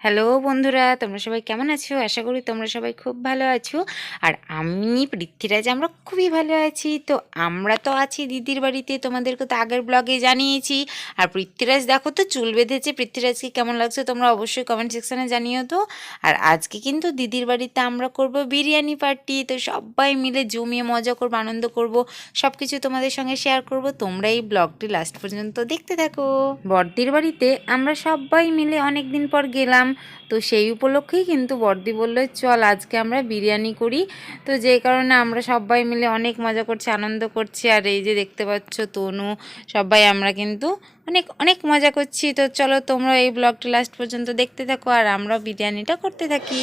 Hello বন্ধুরা, তোমরা সবাই কেমন আছো? আশা করি তোমরা সবাই খুব ভালো আছো। আর আমি পৃথ্বীরাজ, আমরা খুবই ভালো আছি। তো আমরা তো আছি দিদির বাড়িতে, তোমাদেরকে তো আগের ব্লগে জানিয়েছি। আর পৃথ্বীরাজ, দেখো তো, চুল বেঁধেছে। পৃথ্বীরাজকে কেমন লাগছে তোমরা অবশ্যই কমেন্ট সেকশানে জানিও তো। আর আজকে কিন্তু দিদির বাড়িতে আমরা করব বিরিয়ানি পার্টি তো সবাই মিলে জমিয়ে মজা করব, আনন্দ করব। সব কিছু তোমাদের সঙ্গে শেয়ার করব। তোমরা এই ব্লগটি লাস্ট পর্যন্ত দেখতে থাকো। বর্দির বাড়িতে আমরা সবাই মিলে অনেক দিন পর গেলাম। তো সেই উপলক্ষেই কিন্তু বর্দি বলল, চল আজকে আমরা বিরিয়ানি করি। তো যে কারণে আমরা সবাই মিলে অনেক মজা করছি, আনন্দ করছি। আর এই যে দেখতে পাচ্ছ তনু, সবাই আমরা কিন্তু অনেক অনেক মজা করছি। তো চলো তোমরা এই ব্লগটা লাস্ট পর্যন্ত দেখতে থাকো, আর আমরা বিরিয়ানিটা করতে থাকি।